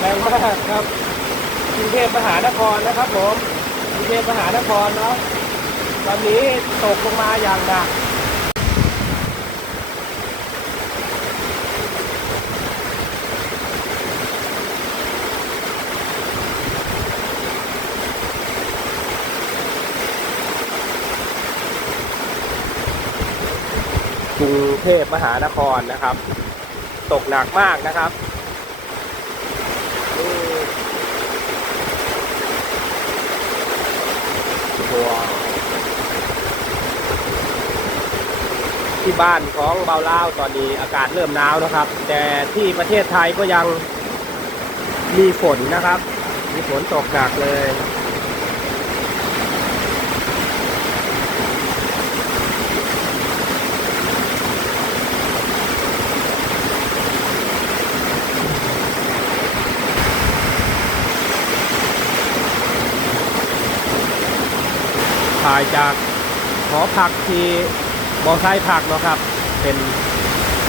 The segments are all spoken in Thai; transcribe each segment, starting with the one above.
แรงมากครับกรุงเทพมหานครนะครับผมกรุงเทพมหานครเนาะตอนนี้ตกลงมาอย่างหนักกรุงเทพมหานครนะครับ ตกหนักมากนะครับ ที่บ้านของเบาเล่าตอนนี้อากาศเริ่มหนาวนะครับ แต่ที่ประเทศไทยก็ยังมีฝนนะครับ มีฝนตกหนักเลยถ่ายจากหอพักที่ บอไซค์พักเนาะครับ เป็น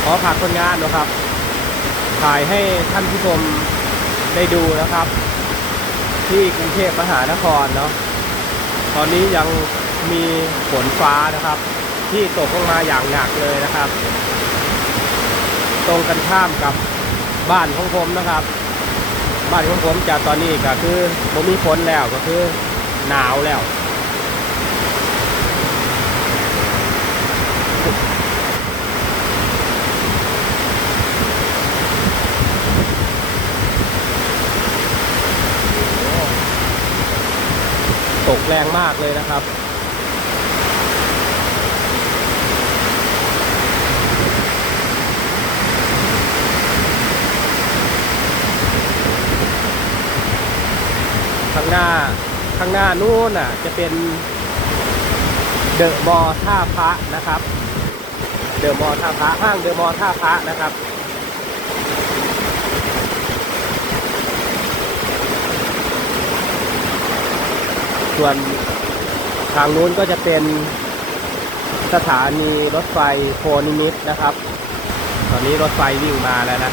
หอพักคนงานเนาะครับถ่ายให้ท่านผู้ชมได้ดูนะครับ ที่กรุงเทพมหานครเนาะตอนนี้ยังมีฝนฟ้านะครับ ที่ตกลงมาอย่างหนักเลยนะครับ ตรงกันข้ามกับบ้านของผมนะครับ บ้านของผมจากตอนนี้ก็คือผมมีฝนแล้วก็คือหนาวแล้ว ตกแรงมากเลยนะครับ ข้างหน้าข้างหน้านู่นน่ะ จะเป็นเดอะมอท่าพระนะครับ เดอมอท่าพระห้างเดอมอท่าพระนะครับ ส่วนทางนู้นก็จะเป็นสถานีรถไฟโพนิมิตนะครับ ตอนนี้รถไฟวิ่งมาแล้วนะ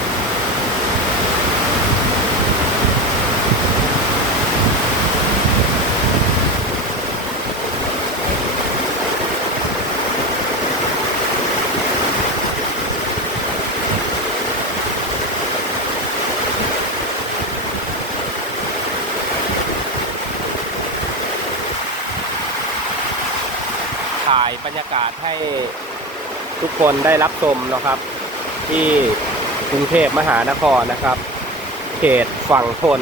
ถ่ายบรรยากาศให้ทุกคนได้รับชมนะครับ ที่กรุงเทพมหานครนะครับ เขตฝั่งทน